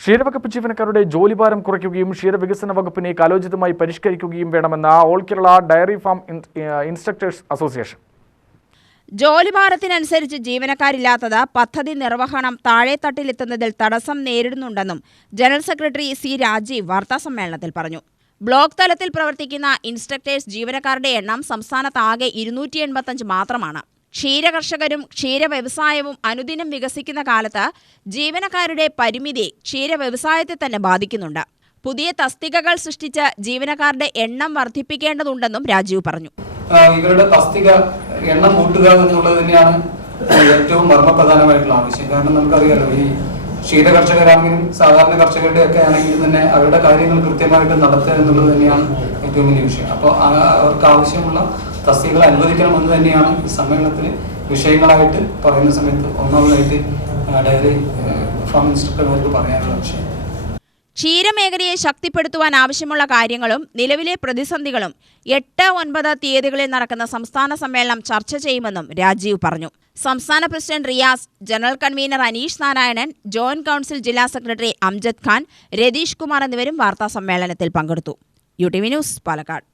ക്ഷീരവകുപ്പ് ജീവനക്കാരുടെ ജോലിഭാരം കുറയ്ക്കുകയും ക്ഷീരവികസന വകുപ്പിനെ കാലോചിതമായി പരിഷ്കരിക്കുകയും വേണമെന്ന് all Kerala dairy farm instructors association. ജോലിഭാരത്തിനനുസരിച്ച് ജീവനക്കാരില്ലാത്തത് പദ്ധതി നിർവഹണം താഴെത്തട്ടിലെത്തുന്നതിൽ തടസ്സം നേരിടുന്നുണ്ടെന്നും ജനറൽ സെക്രട്ടറി സി രാജീവ് വാർത്താസമ്മേളനത്തിൽ പറഞ്ഞു. ബ്ലോക്ക് തലത്തിൽ പ്രവർത്തിക്കുന്ന ഇൻസ്ട്രക്ടേഴ്സ് ജീവനക്കാരുടെ എണ്ണം സംസ്ഥാനത്താകെ 285 മാത്രമാണ്. ക്ഷീരകർഷകരും ക്ഷീരവ്യവസായവും അനുദിനം വികസിക്കുന്ന കാലത്ത് ജീവനക്കാരുടെ പരിമിതി ക്ഷീരവ്യവസായത്തെ തന്നെ ബാധിക്കുന്നുണ്ട്. പുതിയ തസ്തികകൾ സൃഷ്ടിച്ച് ജീവനക്കാരുടെ എണ്ണം വർദ്ധിപ്പിക്കേണ്ടതുണ്ടെന്നും രാജീവ് പറഞ്ഞു. ഇവരുടെ തസ്തിക എണ്ണം കൂട്ടുക എന്നുള്ളത് തന്നെയാണ് ഏറ്റവും മർമ്മപ്രധാനമായിട്ടുള്ള ആവശ്യം. കാരണം നമുക്കറിയാലോ, ഈ ക്ഷീരകർഷകരാണെങ്കിലും സാധാരണ കർഷകരുടെ ഒക്കെ ആണെങ്കിലും തന്നെ അവരുടെ കാര്യങ്ങൾ കൃത്യമായിട്ട് നടത്തുക എന്നുള്ളത് തന്നെയാണ് ഏറ്റവും വലിയ വിഷയം. അപ്പോൾ അവർക്ക് ആവശ്യമുള്ള തസ്തികകൾ അനുവദിക്കണമെന്ന് തന്നെയാണ് ഈ സമ്മേളനത്തിൽ വിഷയങ്ങളായിട്ട് പറയുന്ന സമയത്ത് ഒന്നാമതായിട്ട് ഡയറി ഫാം ഇൻസ്ട്രക്ടർമാർക്ക് പറയാനുള്ള വിഷയം. ക്ഷീരമേഖലയെ ശക്തിപ്പെടുത്തുവാൻ ആവശ്യമുള്ള കാര്യങ്ങളും നിലവിലെ പ്രതിസന്ധികളും 8-9 തീയതികളിൽ നടക്കുന്ന സംസ്ഥാന സമ്മേളനം ചർച്ച ചെയ്യുമെന്നും രാജീവ് പറഞ്ഞു. സംസ്ഥാന president Riyas, general convener Aneesh Narayanan, joint council ജില്ലാ സെക്രട്ടറി അംജദ് ഖാൻ, രതീഷ് കുമാർ എന്നിവരും വാർത്താ സമ്മേളനത്തിൽ പങ്കെടുത്തു. UTV news, Palakkad.